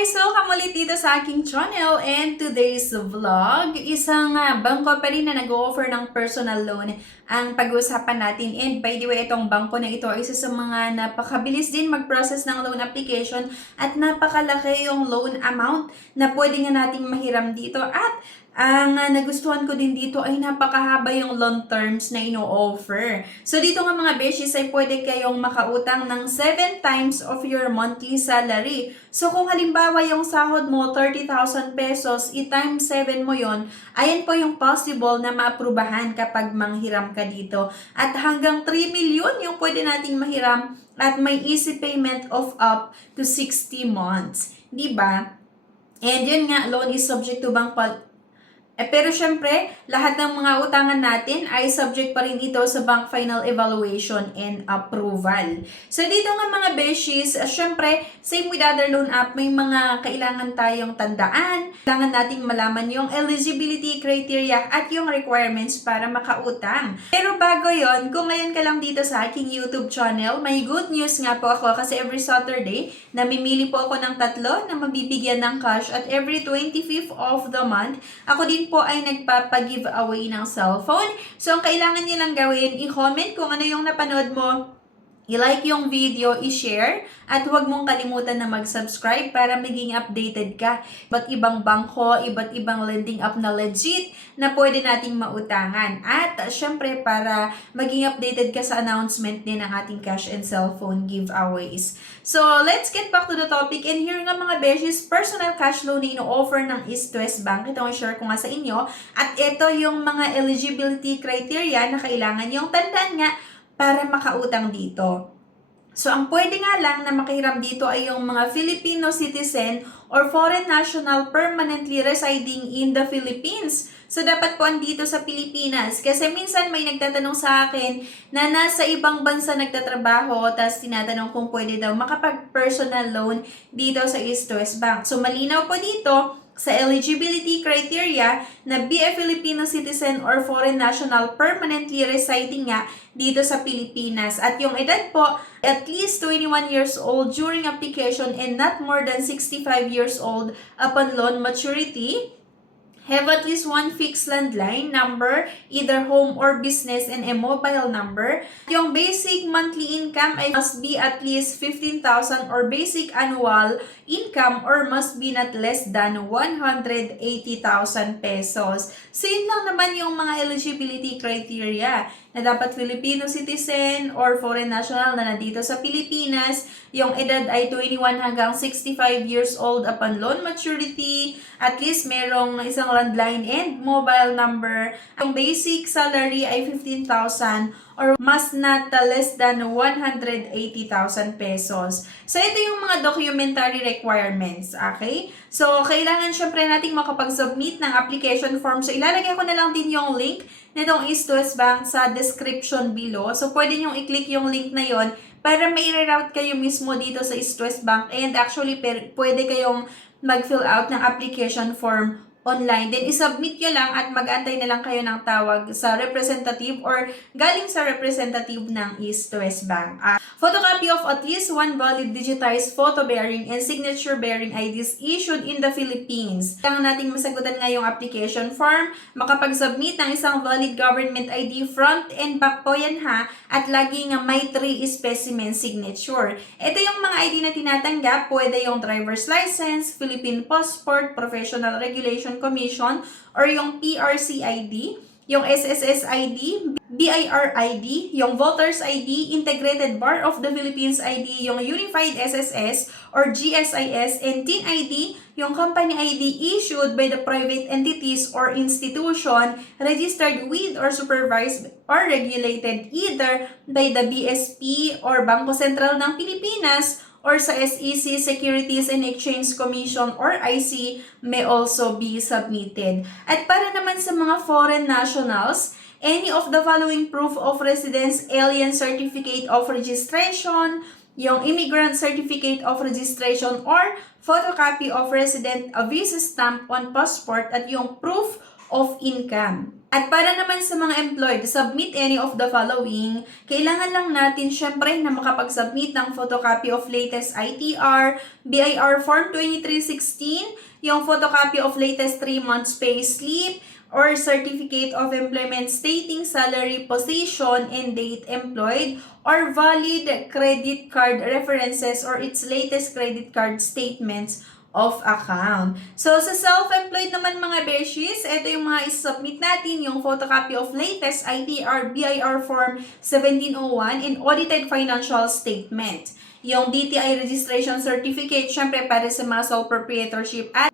guys! Welcome ulit dito sa aking channel and today's vlog, isang bangko pa rin na nag-o-offer ng personal loan ang pag-uusapan natin. And by the way, itong bangko na ito ay isa sa mga napakabilis din mag-process ng loan application at napakalaki yung loan amount na pwede nga nating mahiram dito. At ang nagustuhan ko din dito ay napakahaba yung loan terms na ino-offer. So dito nga mga beshies ay pwede kayong makautang ng 7 times of your monthly salary. So kung halimbawa yung sahod mo 30,000 pesos, i-times 7 mo yon, ayan po yung possible na maaprubahan kapag manghiram ka dito. At hanggang 3 million yung pwede nating mahiram at may easy payment of up to 60 months. Diba? And yun nga, loan is subject to bank pero syempre, lahat ng mga utangan natin ay subject pa rin ito sa bank final evaluation and approval. So dito nga mga beshies, syempre, same with other loan app, may mga kailangan tayong tandaan. Kailangan nating malaman yung eligibility criteria at yung requirements para makautang. Pero bago yon, kung ngayon ka lang dito sa aking YouTube channel, may good news nga po ako kasi every Saturday, namimili po ako ng 3 na mabibigyan ng cash at every 25th of the month, ako din po ay nagpapag-giveaway ng cellphone. So, ang kailangan nyo lang gawin, i-comment kung ano yung napanood mo, i-like yung video, i-share, at huwag mong kalimutan na mag-subscribe para maging updated ka. Iba't ibang bangko, iba't ibang lending app na legit na pwede nating mautangan. At syempre para maging updated ka sa announcement din ng ating cash and cellphone giveaways. So, let's get back to the topic. And here nga mga beshies, personal cash loan na ino-offer ng East West Bank. Ito ang share ko nga sa inyo. At ito yung mga eligibility criteria na kailangan yung tandaan nga para makautang dito. So, ang pwede nga lang na makihiram dito ay yung mga Filipino citizen or foreign national permanently residing in the Philippines. So, dapat po andito sa Pilipinas. Kasi minsan may nagtatanong sa akin na nasa ibang bansa nagtatrabaho, tapos tinatanong kung pwede daw makapag-personal loan dito sa East West Bank. So, malinaw po dito sa eligibility criteria na be a Filipino citizen or foreign national permanently residing nga dito sa Pilipinas. At yung edad po, at least 21 years old during application and not more than 65 years old upon loan maturity. Have at least one fixed landline number, either home or business, and a mobile number. Yung basic monthly income ay must be at least 15,000 or basic annual income or must be not less than 180,000 pesos. So, yun lang naman yung mga eligibility criteria na dapat Filipino citizen or foreign national na nandito sa Pilipinas, yung edad ay 21 hanggang 65 years old upon loan maturity, at least merong isang landline and mobile number, yung basic salary ay 15,000 or must not less than 180,000 pesos. So, ito yung mga documentary requirements, okay? So, kailangan syempre nating makapag-submit ng application form. So, ilalagay ko na lang din yung link nitong East West Bank sa description below. So, pwede nyo i-click yung link na yon para mai-reroute kayo mismo dito sa East West Bank. And actually, pwede kayong mag-fill out ng application form online. Then, isubmit nyo lang at mag-antay na lang kayo ng tawag sa representative or galing sa representative ng East West Bank. Photocopy of at least one valid digitized photo-bearing and signature-bearing IDs issued in the Philippines. Kailangan nating masagutan nga yung application form, makapag-submit ng isang valid government ID front and back po yan ha, at laging may 3 specimen signature. Ito yung mga ID na tinatanggap, pwede yung driver's license, Philippine passport, professional regulation commission, or yung PRC ID, yung SSS ID, BIR ID, yung Voters ID, Integrated Bar of the Philippines ID, yung Unified SSS or GSIS, and TIN ID, yung company ID issued by the private entities or institution registered with or supervised or regulated either by the BSP or Bangko Sentral ng Pilipinas or sa SEC, Securities and Exchange Commission or IC may also be submitted. At para naman sa mga foreign nationals, any of the following proof of residence, alien certificate of registration, yung immigrant certificate of registration or photocopy of resident, a visa stamp on passport, at yung proof of income. At para naman sa mga employed, submit any of the following, kailangan lang natin syempre na makapag-submit ng photocopy of latest ITR, BIR Form 2316, yung photocopy of latest 3 months pay slip, or certificate of employment stating salary, position, and date employed, or valid credit card references or its latest credit card statements of account. So, sa self-employed naman mga beshies, ito yung mga isubmit natin, yung photocopy of latest ITR, BIR Form 1701, and audited financial statement. Yung DTI registration certificate, syempre para sa mga sole proprietorship at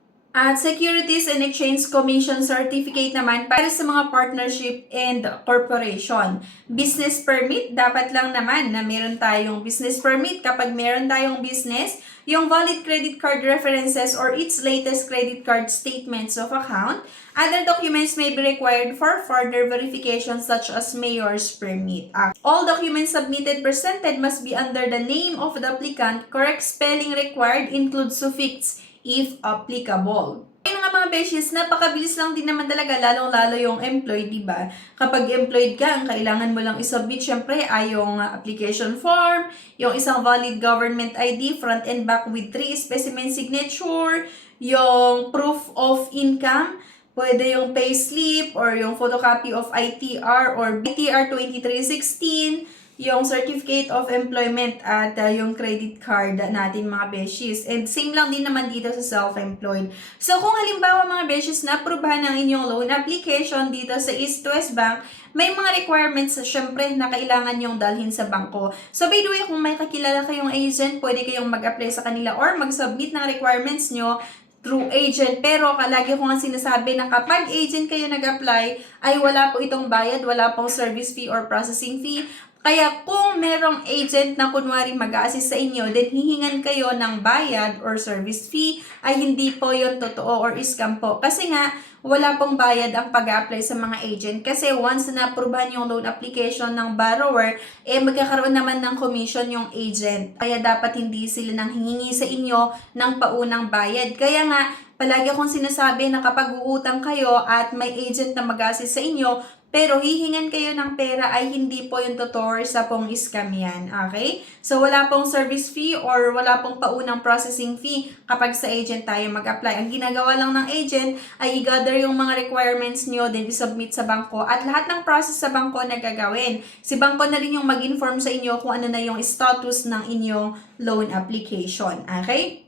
Securities and Exchange Commission Certificate naman para sa mga partnership and corporation. Business permit, dapat lang naman na meron tayong business permit kapag meron tayong business, yung valid credit card references or its latest credit card statements of account. Other documents may be required for further verification such as mayor's permit. All documents submitted presented must be under the name of the applicant. Correct spelling required, include suffix if applicable. Ayun nga mga beshies, napakabilis lang din naman talaga, lalong-lalo yung employed, di ba? Kapag employed ka, ang kailangan mo lang isubmit, syempre, ay yung application form, yung isang valid government ID, front and back with 3 specimen signature, yung proof of income, pwede yung payslip or yung photocopy of ITR or ITR 2316, yung certificate of employment at yung credit card natin mga beshies. And same lang din naman dito sa self-employed. So kung halimbawa mga beshies na aprubahan ng inyong loan application dito sa East West Bank, may mga requirements syempre na kailangan yung dalhin sa bangko. So by the way, kung may kakilala kayong agent, pwede kayong mag-apply sa kanila or mag-submit ng requirements nyo through agent. Pero lagi ko nga sinasabi na kapag agent kayo nag-apply, ay wala po itong bayad, wala pong service fee or processing fee. Kaya kung merong agent na kunwari mag-a-assist sa inyo, then hihingan kayo ng bayad or service fee, ay hindi po yun totoo or scam po. Kasi nga, wala pong bayad ang pag-apply sa mga agent. Kasi once na aprubahan yung loan application ng borrower, magkakaroon naman ng commission yung agent. Kaya dapat hindi sila nang hihingi sa inyo ng paunang bayad. Kaya nga, palagi akong sinasabi na kapag uutang kayo at may agent na mag-assist sa inyo, pero hihingan kayo ng pera ay hindi po yung totoo sa pong scam yan. Okay? So, wala pong service fee or wala pong paunang processing fee kapag sa agent tayo mag-apply. Ang ginagawa lang ng agent ay i-gather yung mga requirements nyo, then i-submit sa bangko at lahat ng process sa bangko na gagawin. Si bangko na rin yung mag-inform sa inyo kung ano na yung status ng inyong loan application. Okay?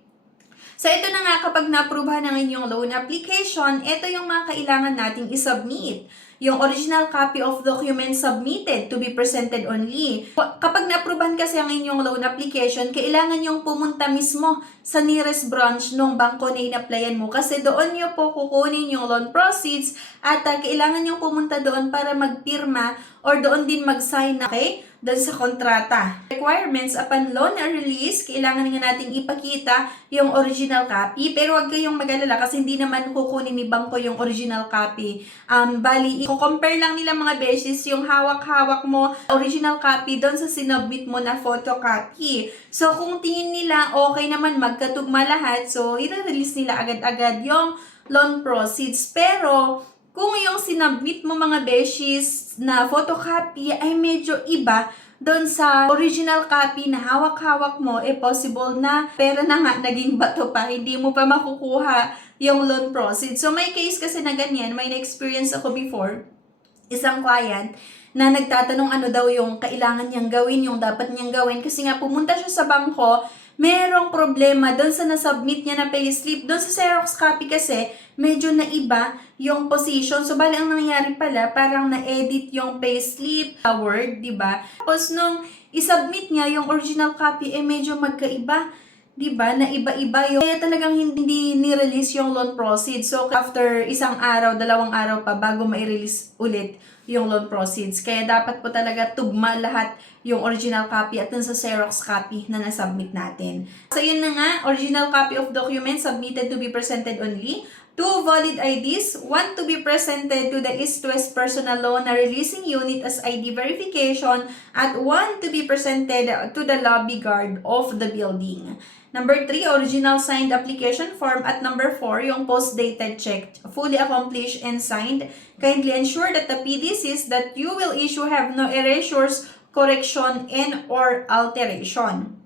So, ito na nga, kapag na-aprubahan ng inyong loan application, ito yung mga kailangan nating i-submit. Yung original copy of documents submitted to be presented only. Kapag na-aprubahan kasi ang inyong loan application, kailangan yung pumunta mismo sa nearest branch ng bangko na in-applyan mo. Kasi doon nyo po kukunin yung loan proceeds at kailangan yung pumunta doon para magpirma or doon din mag-sign na, okay? Doon sa kontrata. Requirements upon loan release, kailangan nga nating ipakita yung original copy. Pero huwag kayong mag-alala kasi hindi naman kukunin ni bangko yung original copy. Bali, i-compare lang nila mga beshes yung hawak-hawak mo, original copy doon sa sinubmit mo na photocopy. So, kung tingin nila okay naman magkatugma lahat, so i-release nila agad-agad yung loan proceeds. Pero, kung yung sinubmit mo mga beshies na photocopy ay medyo iba doon sa original copy na hawak-hawak mo, possible na pera na nga naging bato pa, hindi mo pa makukuha yung loan proceeds. So may case kasi na ganyan, may na-experience ako before, isang client na nagtatanong ano daw yung kailangan niyang gawin, yung dapat niyang gawin kasi nga pumunta siya sa bangko, merong problema doon sa nasubmit niya na payslip. Doon sa Xerox copy kasi, medyo naiba yung position. So, bali ang nangyari pala, parang na-edit yung payslip sa Word, di ba? Tapos, nung isubmit niya yung original copy, medyo magkaiba. Diba? Na iba-iba yung... Kaya talagang hindi ni-release yung loan proceeds. So, after isang araw, 2 araw pa bago ma-release ulit yung loan proceeds. Kaya dapat po talaga tugma lahat yung original copy at dun sa Xerox copy na nasubmit natin. So yun na nga, original copy of document submitted to be presented only. 2 valid IDs, 1 to be presented to the East-West Personal Loan na Releasing Unit as ID verification, at 1 to be presented to the lobby guard of the building. Number 3, original signed application form. At number 4, yung post-dated check, fully accomplished and signed. Kindly ensure that the PDCs that you will issue have no erasures, correction, and or alteration.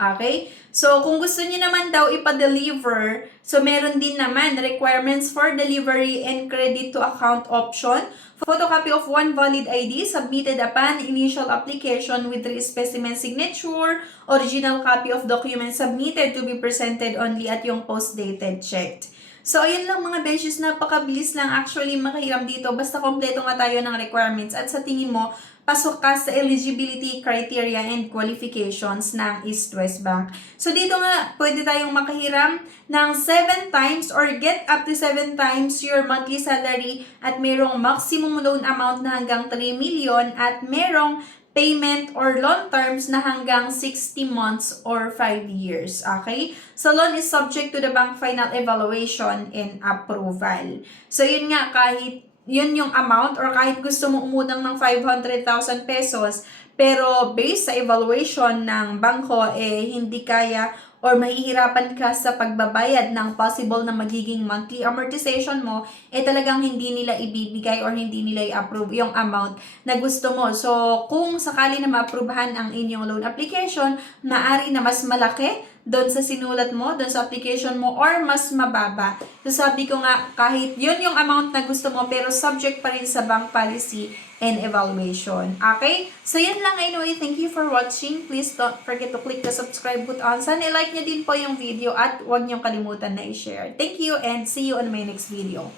Okay? So, kung gusto niyo naman daw ipa-deliver, so meron din naman requirements for delivery and credit to account option. Photocopy of 1 valid ID submitted upon initial application with 3 specimen signature. Original copy of document submitted to be presented only at yung post-dated checked. So, ayun lang mga beshes, napakabilis lang actually makahiram dito. Basta kompleto nga tayo ng requirements at sa tingin mo, pasok ka sa eligibility criteria and qualifications ng East-West Bank. So, dito nga, pwede tayong makahiram ng 7 times or get up to 7 times your monthly salary at merong maximum loan amount na hanggang 3 million at merong payment or loan terms na hanggang 60 months or 5 years. Okay? So, loan is subject to the bank final evaluation and approval. So, yun nga, kahit yun yung amount or kahit gusto mo umutang ng 500,000 pesos pero based sa evaluation ng bangko hindi kaya or mahihirapan ka sa pagbabayad ng possible na magiging monthly amortization mo, talagang hindi nila ibibigay or hindi nila i-approve yung amount na gusto mo. So, kung sakali na ma-approvehan ang inyong loan application, maaari na mas malaki doon sa sinulat mo, doon sa application mo, or mas mababa. So, sabi ko nga, kahit yun yung amount na gusto mo, pero subject pa rin sa bank policy and evaluation. Okay? So, yan lang anyway. Thank you for watching. Please don't forget to click the subscribe button. Sana i-like nyo din po yung video at huwag nyo kalimutan na i-share. Thank you and see you on my next video.